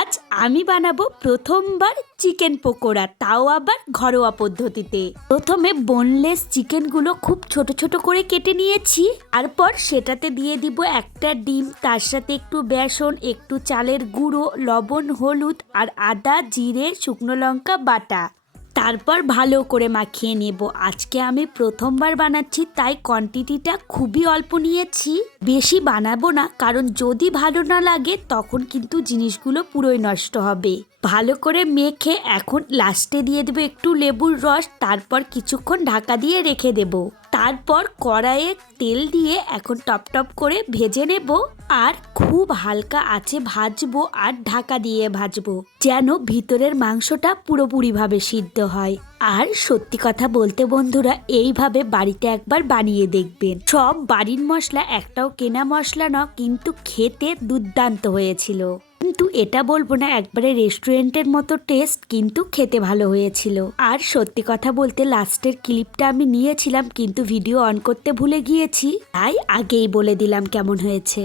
আজ আমি বানাবো প্রথমবার চিকেন পকোড়া, তাও আবার ঘরোয়া পদ্ধতিতে। প্রথমে বোনলেস চিকেনগুলো খুব ছোট ছোট করে কেটে নিয়েছি। তারপর সেটাতে দিয়ে দিব একটা ডিম, তার সাথে একটু বেসন, একটু চালের গুঁড়ো, লবণ, হলুদ আর আদা, জিরে, শুকনো লঙ্কা বাটা। তারপর ভালো করে মাখিয়ে নেব। আজকে আমি প্রথমবার বানাচ্ছি, তাই কোয়ান্টিটিটা খুবই অল্প নিয়েছি। বেশি বানাবো না, কারণ যদি ভালো না লাগে তখন কিন্তু জিনিসগুলো পুরোই নষ্ট হবে। ভালো করে মেখে এখন লাস্টে দিয়ে দেবো একটু লেবুর রস, তারপর কিছুক্ষণ ঢাকা দিয়ে রেখে দেব। তারপর কড়াইয়ে তেল দিয়ে এখন টপ টপ করে ভেজে নেব, আর খুব হালকা আঁচে ভাজবো আর ঢাকা দিয়ে ভাজবো, যেন ভিতরের মাংসটা পুরোপুরিভাবে সিদ্ধ হয়। আর সত্যি কথা বলতে বন্ধুরা, এইভাবে বাড়িতে একবার বানিয়ে দেখবেন। সব বাড়ির মশলা, একটাও কেনা মশলা না, কিন্তু খেতে দুর্দান্ত হয়েছিল। কিন্তু এটা বলবো না একবারে রেস্টুরেন্টের মতো টেস্ট, কিন্তু খেতে ভালো হয়েছিল। আর সত্যি কথা বলতে লাস্টের ক্লিপটা আমি নিয়েছিলাম, কিন্তু ভিডিও অন করতে ভুলে গিয়েছি, তাই আগেই বলে দিলাম কেমন হয়েছে।